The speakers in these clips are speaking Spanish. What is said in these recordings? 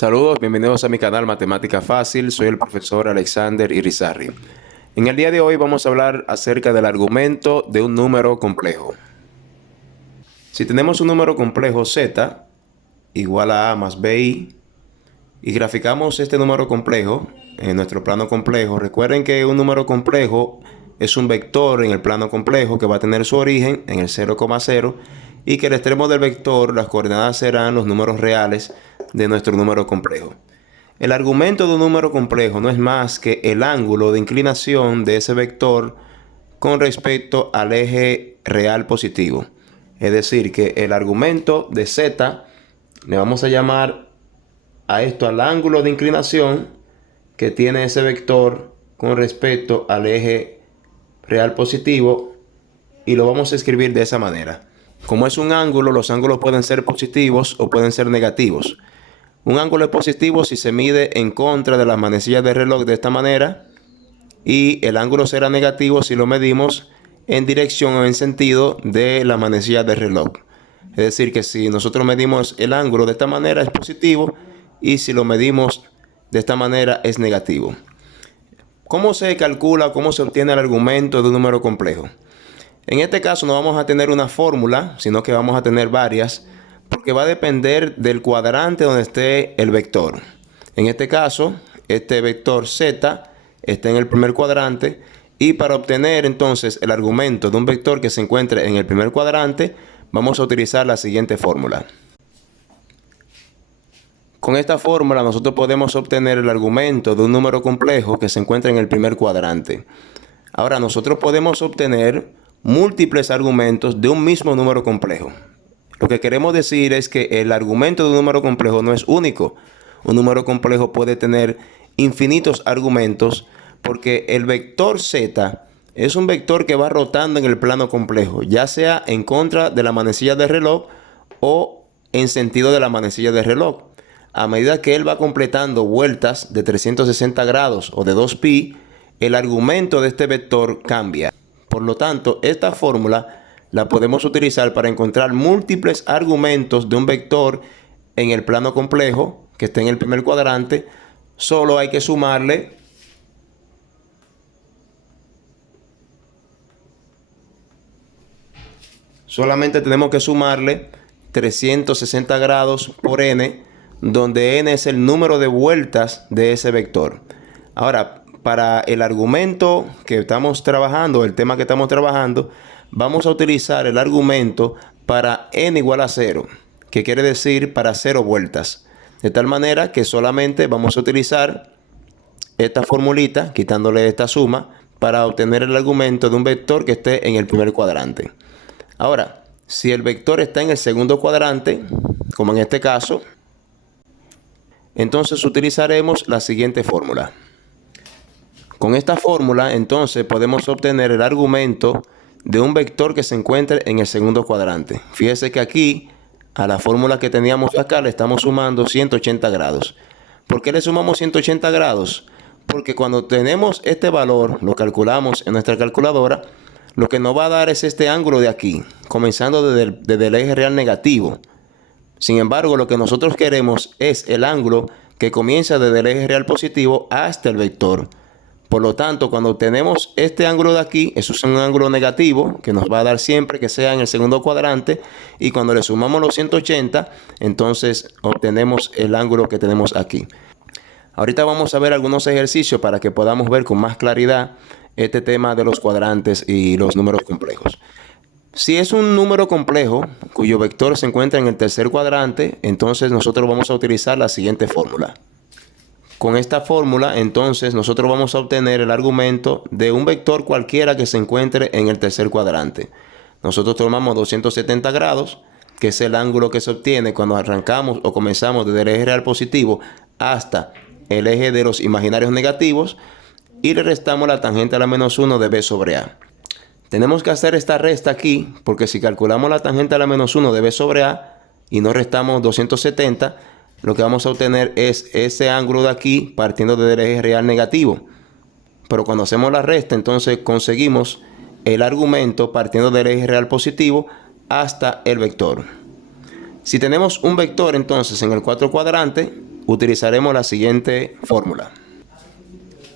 Saludos, bienvenidos a mi canal Matemática Fácil. Soy el profesor Alexander Irizarry. En el día de hoy vamos a hablar acerca del argumento de un número complejo. Si tenemos un número complejo z igual a más bi y graficamos este número complejo en nuestro plano complejo, recuerden que un número complejo es un vector en el plano complejo que va a tener su origen en el 0,0 y que el extremo del vector, las coordenadas serán los números reales de nuestro número complejo. El argumento de un número complejo no es más que el ángulo de inclinación de ese vector con respecto al eje real positivo. Es decir, que el argumento de z le vamos a llamar a esto al ángulo de inclinación que tiene ese vector con respecto al eje real positivo, y lo vamos a escribir de esa manera. Como es un ángulo, los ángulos pueden ser positivos o pueden ser negativos. Un ángulo es positivo si se mide en contra de las manecillas del reloj de esta manera, y el ángulo será negativo si lo medimos en dirección o en sentido de la manecilla del reloj. Es decir, que si nosotros medimos el ángulo de esta manera es positivo, y si lo medimos de esta manera es negativo. ¿Cómo se calcula, cómo se obtiene el argumento de un número complejo? En este caso no vamos a tener una fórmula, sino que vamos a tener varias, porque va a depender del cuadrante donde esté el vector. En este caso, este vector z está en el primer cuadrante, y para obtener entonces el argumento de un vector que se encuentre en el primer cuadrante, vamos a utilizar la siguiente fórmula. Con esta fórmula nosotros podemos obtener el argumento de un número complejo que se encuentra en el primer cuadrante. Ahora, nosotros podemos obtener múltiples argumentos de un mismo número complejo. Lo que queremos decir es que el argumento de un número complejo no es único. Un número complejo puede tener infinitos argumentos porque el vector z es un vector que va rotando en el plano complejo, ya sea en contra de la manecilla del reloj o en sentido de la manecilla del reloj. A medida que él va completando vueltas de 360 grados o de 2pi, el argumento de este vector cambia. Por lo tanto, esta fórmula la podemos utilizar para encontrar múltiples argumentos de un vector en el plano complejo que esté en el primer cuadrante. Solo hay que sumarle Solamente tenemos que sumarle 360 grados por n, donde n es el número de vueltas de ese vector. Ahora, para el argumento que estamos trabajando, el tema que estamos trabajando, vamos a utilizar el argumento para n igual a 0, que quiere decir para 0 vueltas. De tal manera que solamente vamos a utilizar esta formulita, quitándole esta suma, para obtener el argumento de un vector que esté en el primer cuadrante. Ahora, si el vector está en el segundo cuadrante, como en este caso, entonces utilizaremos la siguiente fórmula. Con esta fórmula, entonces, podemos obtener el argumento de un vector que se encuentre en el segundo cuadrante. Fíjese que aquí, a la fórmula que teníamos acá, le estamos sumando 180 grados. ¿Por qué le sumamos 180 grados? Porque cuando tenemos este valor, lo calculamos en nuestra calculadora, lo que nos va a dar es este ángulo de aquí, comenzando desde el eje real negativo. Sin embargo, lo que nosotros queremos es el ángulo que comienza desde el eje real positivo hasta el vector. Por lo tanto, cuando tenemos este ángulo de aquí, eso es un ángulo negativo que nos va a dar siempre que sea en el segundo cuadrante, y cuando le sumamos los 180, entonces obtenemos el ángulo que tenemos aquí. Ahorita vamos a ver algunos ejercicios para que podamos ver con más claridad este tema de los cuadrantes y los números complejos. Si es un número complejo cuyo vector se encuentra en el tercer cuadrante, entonces nosotros vamos a utilizar la siguiente fórmula. Con esta fórmula, entonces, nosotros vamos a obtener el argumento de un vector cualquiera que se encuentre en el tercer cuadrante. Nosotros tomamos 270 grados, que es el ángulo que se obtiene cuando arrancamos o comenzamos desde el eje real positivo hasta el eje de los imaginarios negativos, y le restamos la tangente a la menos 1 de b sobre a. Tenemos que hacer esta resta aquí, porque si calculamos la tangente a la menos 1 de b sobre a y no restamos 270, lo que vamos a obtener es ese ángulo de aquí partiendo del eje real negativo. Pero cuando hacemos la resta, entonces conseguimos el argumento partiendo del eje real positivo hasta el vector. Si tenemos un vector entonces en el 4 cuadrante, utilizaremos la siguiente fórmula.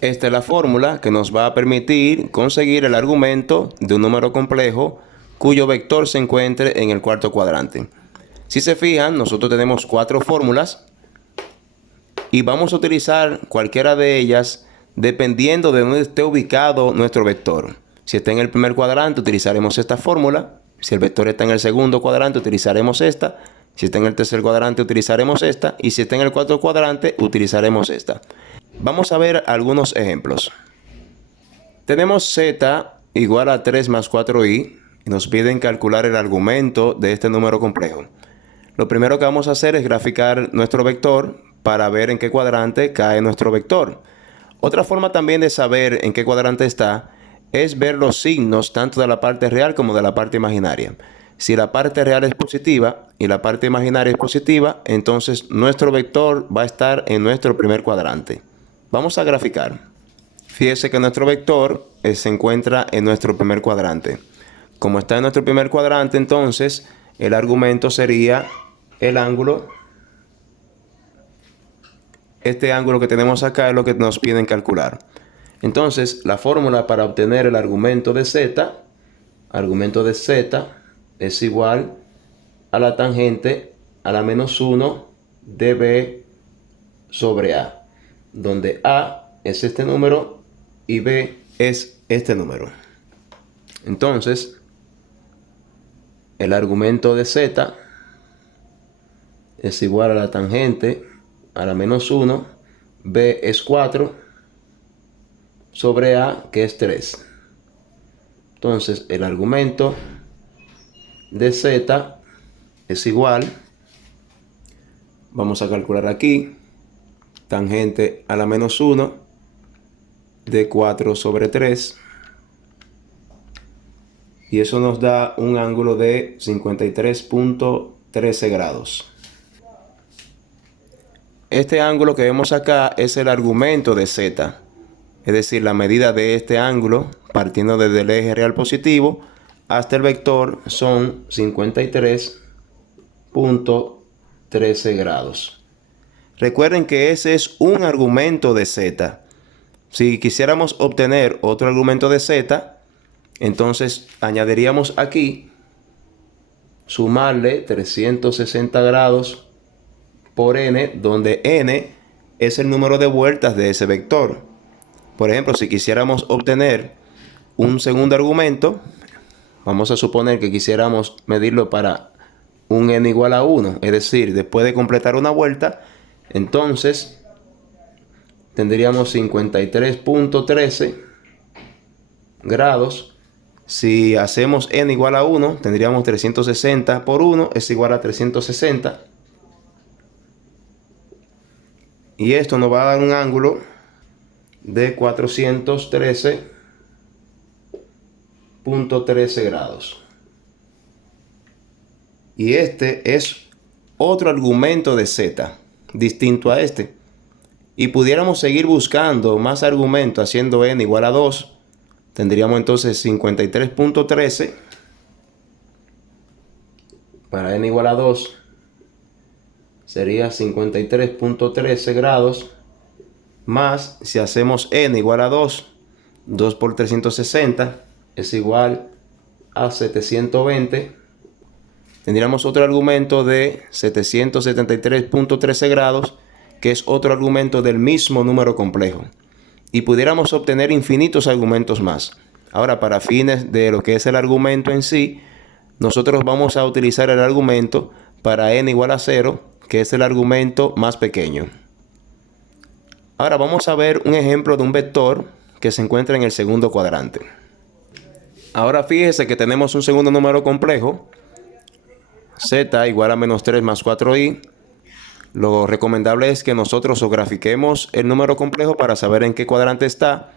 Esta es la fórmula que nos va a permitir conseguir el argumento de un número complejo cuyo vector se encuentre en el cuarto cuadrante. Si se fijan, nosotros tenemos 4 fórmulas y vamos a utilizar cualquiera de ellas dependiendo de dónde esté ubicado nuestro vector. Si está en el primer cuadrante, utilizaremos esta fórmula. Si el vector está en el segundo cuadrante, utilizaremos esta. Si está en el tercer cuadrante, utilizaremos esta. Y si está en el cuarto cuadrante, utilizaremos esta. Vamos a ver algunos ejemplos. Tenemos z igual a 3 más 4i y nos piden calcular el argumento de este número complejo. Lo primero que vamos a hacer es graficar nuestro vector para ver en qué cuadrante cae nuestro vector. Otra forma también de saber en qué cuadrante está es ver los signos tanto de la parte real como de la parte imaginaria. Si la parte real es positiva y la parte imaginaria es positiva, entonces nuestro vector va a estar en nuestro primer cuadrante. Vamos a graficar. Fíjese que nuestro vector se encuentra en nuestro primer cuadrante. Como está en nuestro primer cuadrante, entonces el argumento sería el ángulo. Este ángulo que tenemos acá es lo que nos piden calcular. Entonces, la fórmula para obtener el argumento de z es igual a la tangente a la menos 1 de b sobre a, donde a es este número y b es este número. Entonces, el argumento de z es igual a la tangente a la menos 1, b es 4, sobre a, que es 3. Entonces, el argumento de z es igual, vamos a calcular aquí, tangente a la menos 1 de 4 sobre 3. Y eso nos da un ángulo de 53.13 grados. Este ángulo que vemos acá es el argumento de z. Es decir, la medida de este ángulo, partiendo desde el eje real positivo hasta el vector, son 53.13 grados. Recuerden que ese es un argumento de z. Si quisiéramos obtener otro argumento de z, entonces añadiríamos aquí, sumarle 360 grados por n, donde n es el número de vueltas de ese vector. Por ejemplo, si quisiéramos obtener un segundo argumento, vamos a suponer que quisiéramos medirlo para un n igual a 1, es decir, después de completar una vuelta, entonces tendríamos 53.13 grados. Si hacemos n igual a 1, tendríamos 360 por 1 es igual a 360. Y esto nos va a dar un ángulo de 413.13 grados. Y este es otro argumento de z, distinto a este. Y pudiéramos seguir buscando más argumentos haciendo n igual a 2. Tendríamos entonces 53.13 para n igual a 2. Sería 53.13 grados. Más, si hacemos n igual a 2, 2 por 360 es igual a 720. Tendríamos otro argumento de 773.13 grados, que es otro argumento del mismo número complejo. Y pudiéramos obtener infinitos argumentos más. Ahora, para fines de lo que es el argumento en sí, nosotros vamos a utilizar el argumento para n igual a 0, que es el argumento más pequeño. Ahora vamos a ver un ejemplo de un vector que se encuentra en el segundo cuadrante. Ahora fíjese que tenemos un segundo número complejo, z igual a menos 3 más 4i. Lo recomendable es que nosotros o grafiquemos el número complejo para saber en qué cuadrante está,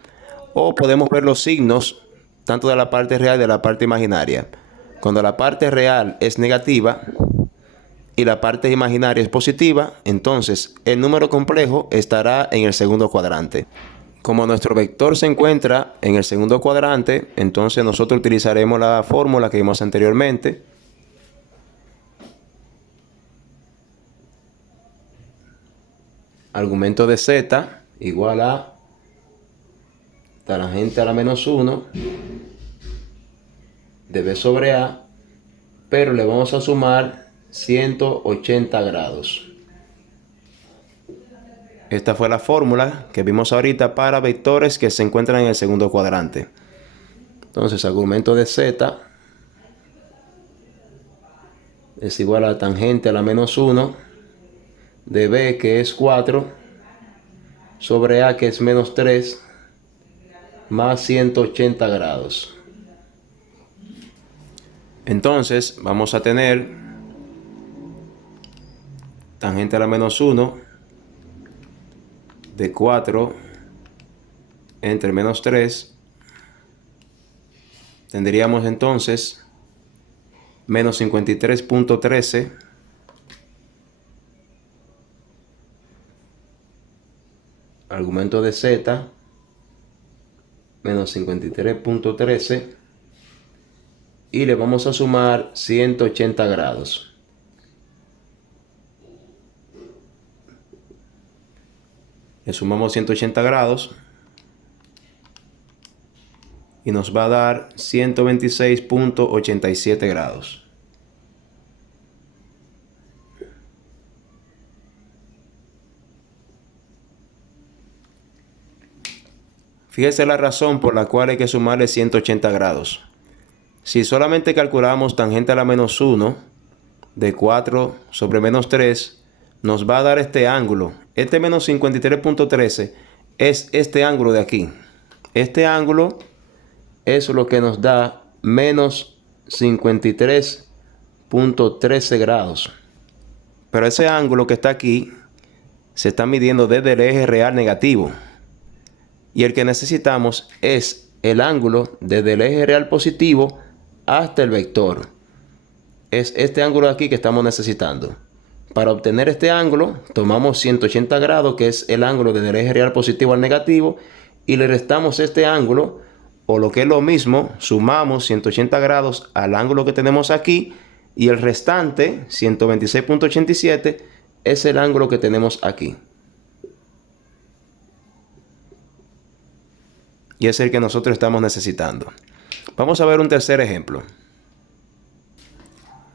o podemos ver los signos tanto de la parte real y de la parte imaginaria. Cuando la parte real es negativa y la parte imaginaria es positiva, entonces el número complejo estará en el segundo cuadrante. Como nuestro vector se encuentra en el segundo cuadrante, entonces nosotros utilizaremos la fórmula que vimos anteriormente. argumento de z igual a tangente a la menos 1 de b sobre a, pero le vamos a sumar 180 grados. Esta fue la fórmula que vimos ahorita para vectores que se encuentran en el segundo cuadrante. Entonces, argumento de z es igual a tangente a la menos 1 de b, que es 4, sobre a, que es menos 3, más 180 grados. Entonces, vamos a tener tangente a la menos 1 de 4 entre menos 3. Tendríamos entonces menos 53.13 argumento de z menos 53.13 y le vamos a sumar 180 grados. Le sumamos 180 grados y nos va a dar 126.87 grados. Fíjese la razón por la cual hay que sumarle 180 grados. Si solamente calculamos tangente a la menos 1 de 4 sobre menos 3, nos va a dar este ángulo. Este menos 53.13 es este ángulo de aquí. Este ángulo es lo que nos da menos 53.13 grados. Pero ese ángulo que está aquí se está midiendo desde el eje real negativo. Y el que necesitamos es el ángulo desde el eje real positivo hasta el vector. Es este ángulo de aquí que estamos necesitando. Para obtener este ángulo, tomamos 180 grados, que es el ángulo desde el eje real positivo al negativo, y le restamos este ángulo, o lo que es lo mismo, sumamos 180 grados al ángulo que tenemos aquí, y el restante, 126.87, es el ángulo que tenemos aquí. Y es el que nosotros estamos necesitando. Vamos a ver un tercer ejemplo.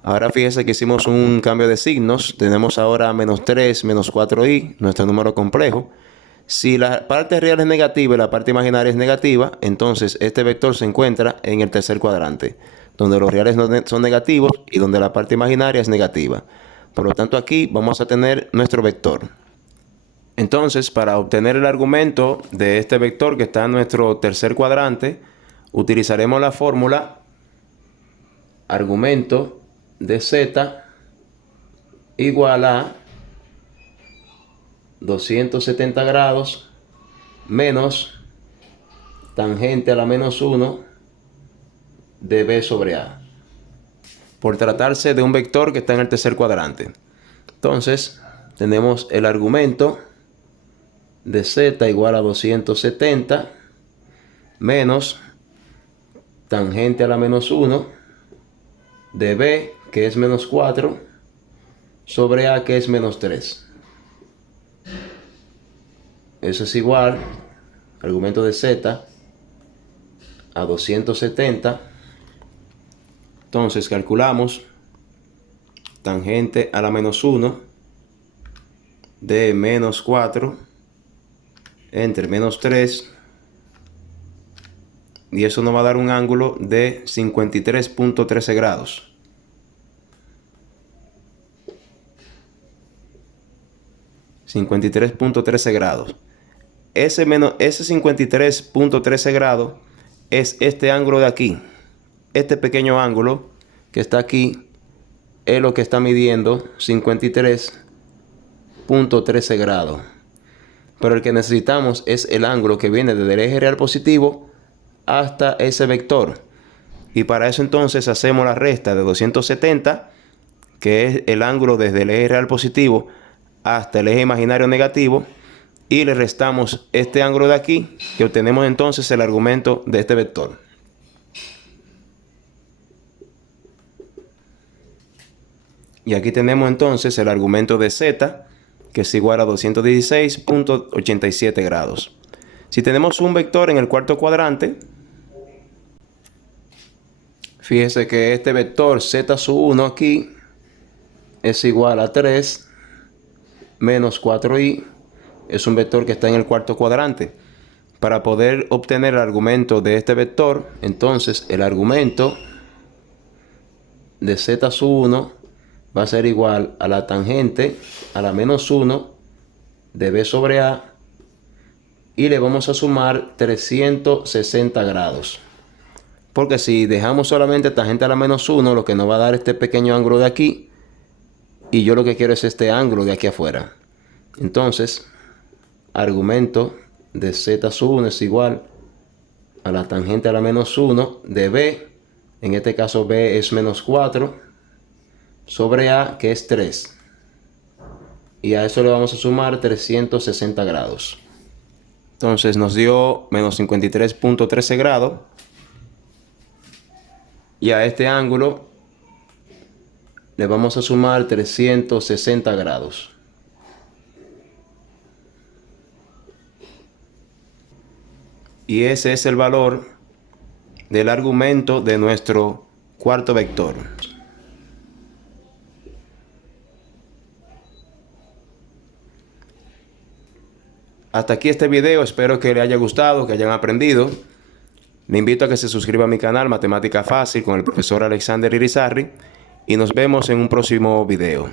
Ahora fíjese que hicimos un cambio de signos. Tenemos ahora menos 3, menos 4i, nuestro número complejo. Si la parte real es negativa y la parte imaginaria es negativa, entonces este vector se encuentra en el tercer cuadrante, donde los reales son negativos y donde la parte imaginaria es negativa. Por lo tanto, aquí vamos a tener nuestro vector. Entonces, para obtener el argumento de este vector que está en nuestro tercer cuadrante, utilizaremos la fórmula argumento de z igual a 270 grados menos tangente a la menos 1 de b sobre a, por tratarse de un vector que está en el tercer cuadrante. Entonces, tenemos el argumento de z igual a 270 menos tangente a la menos 1 de b, que es menos 4, sobre a, que es menos 3. Eso es igual, argumento de z a 270. Entonces calculamos tangente a la menos 1 de menos 4 entre menos 3. Y eso nos va a dar un ángulo de 53.13 grados. Ese 53.13 grados es este ángulo de aquí. Este pequeño ángulo que está aquí es lo que está midiendo 53.13 grados. Pero el que necesitamos es el ángulo que viene desde el eje real positivo hasta ese vector. Y para eso entonces hacemos la resta de 270, que es el ángulo desde el eje real positivo hasta el eje imaginario negativo, y le restamos este ángulo de aquí, que obtenemos entonces el argumento de este vector. Y aquí tenemos entonces el argumento de z, que es igual a 216.87 grados. Si tenemos un vector en el cuarto cuadrante, fíjese que este vector z sub 1 aquí es igual a 3 menos 4i. Es un vector que está en el cuarto cuadrante. Para poder obtener el argumento de este vector, entonces el argumento de z sub 1 va a ser igual a la tangente a la menos 1 de b sobre a, y le vamos a sumar 360 grados. Porque si dejamos solamente tangente a la menos 1, lo que nos va a dar este pequeño ángulo de aquí, y yo lo que quiero es este ángulo de aquí afuera. Entonces, argumento de z sub 1 es igual a la tangente a la menos 1 de b, en este caso b es menos 4, sobre a, que es 3. Y a eso le vamos a sumar 360 grados. Entonces nos dio menos 53.13 grados. Y a este ángulo le vamos a sumar 360 grados. Y ese es el valor del argumento de nuestro cuarto vector. Hasta aquí este video, espero que le haya gustado, que hayan aprendido. Le invito a que se suscriba a mi canal Matemática Fácil con el profesor Alexander Irizarry y nos vemos en un próximo video.